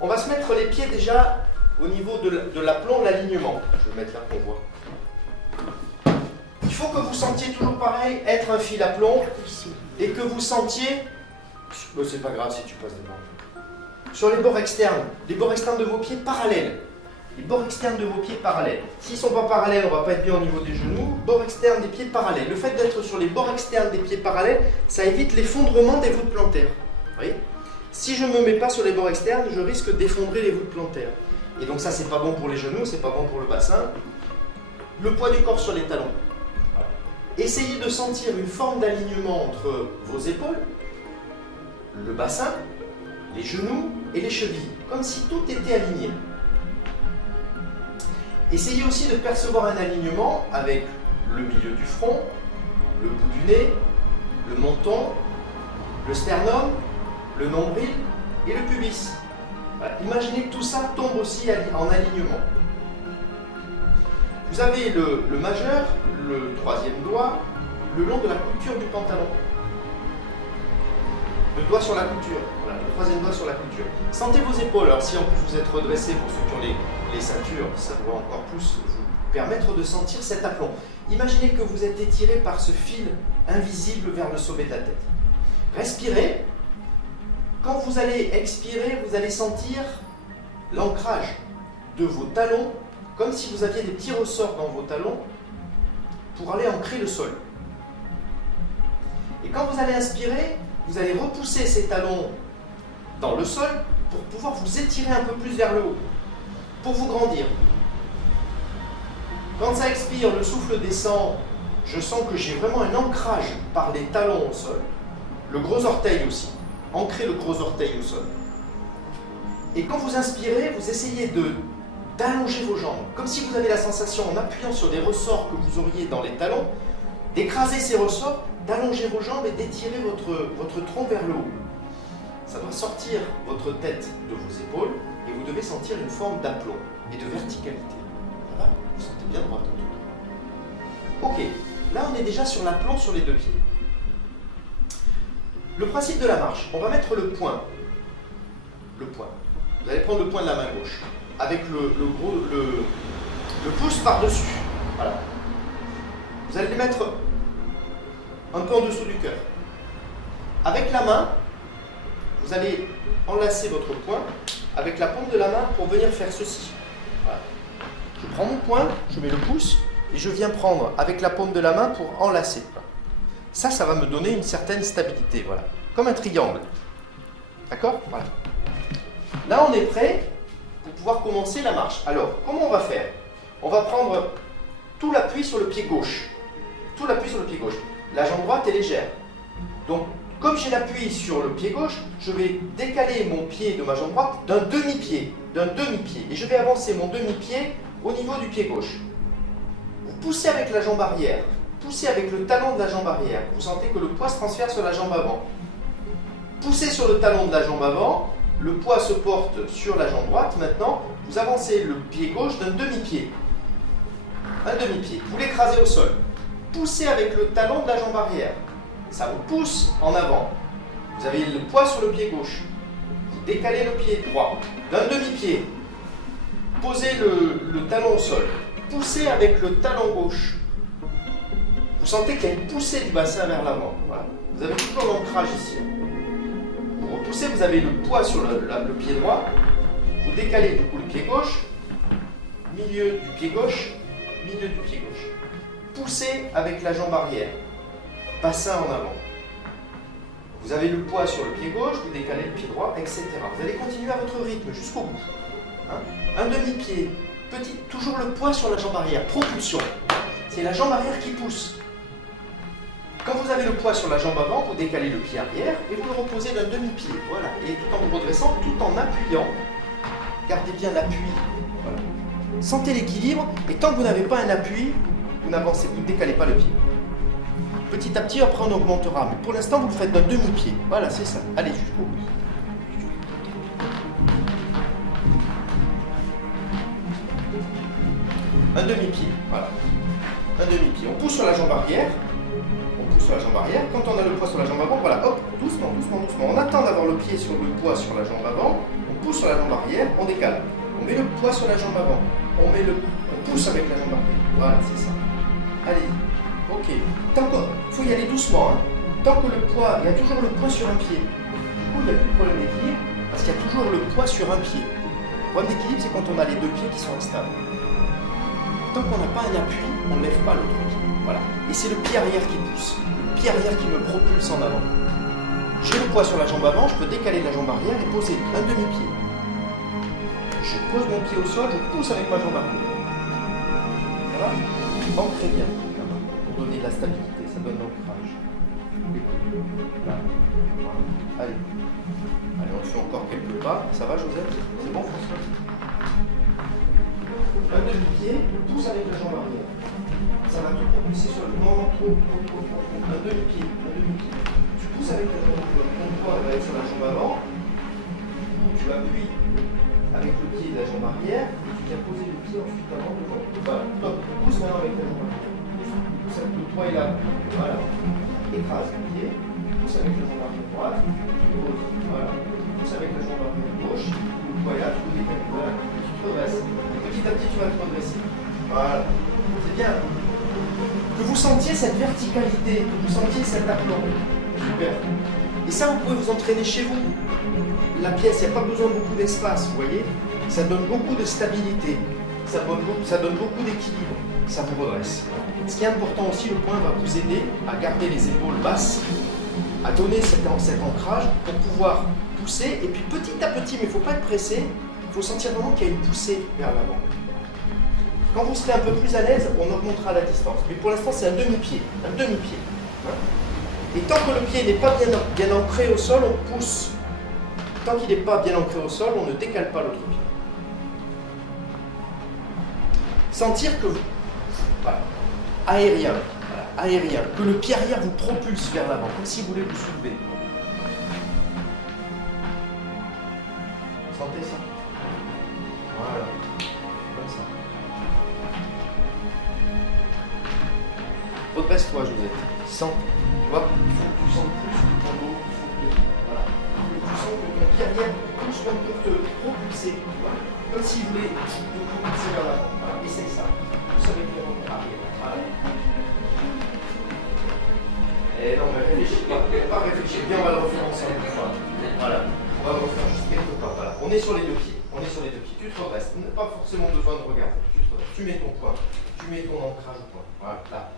On va se mettre les pieds déjà au niveau de l'aplomb, l'alignement. Je vais mettre là qu'on voit. Il faut que vous sentiez toujours pareil, être un fil à plomb, et que vous sentiez, c'est pas grave si tu passes devant, sur les bords externes de vos pieds parallèles. Les bords externes de vos pieds parallèles. S'ils ne sont pas parallèles, on ne va pas être bien au niveau des genoux. Bords externes des pieds parallèles. Le fait d'être sur les bords externes des pieds parallèles, ça évite l'effondrement des voûtes plantaires. Vous voyez ? Si je ne me mets pas sur les bords externes, je risque d'effondrer les voûtes plantaires. Et donc ça, c'est pas bon pour les genoux, c'est pas bon pour le bassin. Le poids du corps sur les talons. Voilà. Essayez de sentir une forme d'alignement entre vos épaules, le bassin, les genoux et les chevilles, comme si tout était aligné. Essayez aussi de percevoir un alignement avec le milieu du front, le bout du nez, le menton, le sternum, le nombril et le pubis. Voilà. Imaginez que tout ça tombe aussi en alignement. Vous avez le majeur, le troisième doigt, le long de la couture du pantalon. Le doigt sur la couture, voilà, le troisième doigt sur la couture. Sentez vos épaules. Alors si en plus vous êtes redressé, pour ceux qui ont les ceintures, ça doit encore plus vous permettre de sentir cet aplomb. Imaginez que vous êtes étiré par ce fil invisible vers le sommet de la tête. Respirez. Quand vous allez expirer, vous allez sentir l'ancrage de vos talons, comme si vous aviez des petits ressorts dans vos talons pour aller ancrer le sol. Et quand vous allez inspirer, vous allez repousser ces talons dans le sol pour pouvoir vous étirer un peu plus vers le haut, pour vous grandir. Quand ça expire, le souffle descend, je sens que j'ai vraiment un ancrage par les talons au sol, le gros orteil aussi, ancrer le gros orteil au sol. Et quand vous inspirez, vous essayez d'allonger vos jambes, comme si vous avez la sensation, en appuyant sur des ressorts que vous auriez dans les talons, d'écraser ces ressorts, d'allonger vos jambes et d'étirer votre tronc vers le haut. Ça doit sortir votre tête de vos épaules et vous devez sentir une forme d'aplomb et de verticalité. Ça va ? Vous sentez bien droit autour. Ok, là on est déjà sur l'aplomb sur les deux pieds. Le principe de la marche, on va mettre le poing. Le poing. Vous allez prendre le poing de la main gauche avec le pouce par-dessus. Voilà. Vous allez le mettre un peu en dessous du cœur. Avec la main, vous allez enlacer votre poing avec la paume de la main pour venir faire ceci. Voilà. Je prends mon poing, je mets le pouce et je viens prendre avec la paume de la main pour enlacer. Ça va me donner une certaine stabilité, voilà. Comme un triangle. D'accord ? Voilà. Là, on est prêt pour pouvoir commencer la marche. Alors, comment on va faire ? On va prendre tout l'appui sur le pied gauche. Tout l'appui sur le pied gauche. La jambe droite est légère. Donc, comme j'ai l'appui sur le pied gauche, je vais décaler mon pied de ma jambe droite d'un demi-pied. Et je vais avancer mon demi-pied au niveau du pied gauche. Vous poussez avec la jambe arrière. Poussez avec le talon de la jambe arrière. Vous sentez que le poids se transfère sur la jambe avant. Poussez sur le talon de la jambe avant. Le poids se porte sur la jambe droite. Maintenant, vous avancez le pied gauche d'un demi-pied. Un demi-pied. Vous l'écrasez au sol. Poussez avec le talon de la jambe arrière. Ça vous pousse en avant. Vous avez le poids sur le pied gauche. Vous décalez le pied droit d'un demi-pied. Posez le talon au sol. Poussez avec le talon gauche. Vous sentez qu'il y a une poussée du bassin vers l'avant. Voilà. Vous avez toujours l'ancrage ici. Vous repoussez, vous avez le poids sur le pied droit. Vous décalez du coup le pied gauche. Milieu du pied gauche. Milieu du pied gauche. Poussez avec la jambe arrière. Bassin en avant. Vous avez le poids sur le pied gauche, vous décalez le pied droit, etc. Vous allez continuer à votre rythme jusqu'au bout. Hein? Un demi-pied, toujours le poids sur la jambe arrière, propulsion. C'est la jambe arrière qui pousse. Quand vous avez le poids sur la jambe avant, vous décalez le pied arrière et vous le reposez d'un demi-pied. Voilà. Et tout en vous redressant, tout en appuyant. Gardez bien l'appui. Voilà. Sentez l'équilibre et tant que vous n'avez pas un appui, vous n'avancez, vous ne décalez pas le pied. Petit à petit, après on augmentera. Mais pour l'instant, vous le faites d'un demi-pied. Voilà, c'est ça. Allez, jusqu'au bout. Un demi-pied, voilà. Un demi-pied. On pousse sur la jambe arrière. On pousse sur la jambe arrière. Quand on a le poids sur la jambe avant, voilà, hop, doucement, doucement, doucement. On attend d'avoir le pied sur le poids sur la jambe avant. On pousse sur la jambe arrière, on décale. On met le poids sur la jambe avant. On pousse avec la jambe arrière. Voilà, c'est ça. Allez, ok. Il faut y aller doucement. Hein. Tant que le poids, il y a toujours le poids sur un pied. Du coup, il n'y a plus de problème d'équilibre parce qu'il y a toujours le poids sur un pied. Le problème d'équilibre, c'est quand on a les deux pieds qui sont instables. Tant qu'on n'a pas un appui, on ne lève pas l'autre pied. Voilà. Et c'est le pied arrière qui pousse. Le pied arrière qui me propulse en avant. J'ai le poids sur la jambe avant, je peux décaler la jambe arrière et poser un demi-pied. Je pose mon pied au sol, je pousse avec ma jambe arrière. Ça va? Ancrez bien pour donner de la stabilité, ça donne l'ancrage. Allez. Allez, on fait encore quelques pas. Ça va, Joseph? C'est bon, François? Un demi-pied, pousse avec la jambe arrière. Ça va te propulser sur le moment trop. Un demi-pied, Tu pousses avec la jambe arrière. Ton poids va être sur la jambe avant. Tu appuies avec le pied de la jambe arrière. Et tu viens poser le pied ensuite avant devant. Voilà, top. Pousse maintenant avec la jambe arrière. Pousse avec le poids est là. Voilà. Écrase le pied. Pousse avec la jambe arrière droite. Pose. Voilà. Pousse avec la jambe arrière gauche. Le poids est là. Tu décales. Voilà. Tu progresses. Petit à petit, tu vas progresser. Voilà. C'est bien. Que vous sentiez cette verticalité, que vous sentiez cet aplomb. Super. Et ça, vous pouvez vous entraîner chez vous. La pièce, il n'y a pas besoin de beaucoup d'espace, vous voyez. Ça donne beaucoup de stabilité. Ça donne beaucoup d'équilibre. Ça vous redresse. Ce qui est important aussi, le point va vous aider à garder les épaules basses, à donner cet ancrage pour pouvoir pousser. Et puis petit à petit, mais il ne faut pas être pressé, il faut sentir vraiment qu'il y a une poussée vers l'avant. Quand vous serez un peu plus à l'aise, on augmentera la distance. Mais pour l'instant, c'est un demi-pied. Un demi-pied. Et tant que le pied n'est pas bien ancré au sol, on pousse. Tant qu'il n'est pas bien ancré au sol, on ne décale pas l'autre pied. Sentir que vous... Voilà. Aérien. Voilà. Aérien. Que le pied arrière vous propulse vers l'avant, comme si vous voulez vous soulever. Sentez ça. Voilà. Comme ça. Redresse-toi, Joseph. Sens. Tu vois, il faut que tu sentes plus ton dos. Voilà. Tu sens que ton pied arrière pousse comme pour te propulser. Voilà. Comme si vous voulez te propulser vers l'avant. Voilà. Essaye ça. Pousse avec les mains arrière. Voilà. Et non, mais réfléchis pas. Pas réfléchir. Bien, on va le refaire ensemble. Voilà. On va le refaire juste quelques pas. Voilà. On est sur les deux pieds. On est sur les deux pieds. Tu te redresses. Pas forcément besoin de regarder. Tu te redresses. Tu mets ton poing. Tu mets ton ancrage au point. Voilà. Là.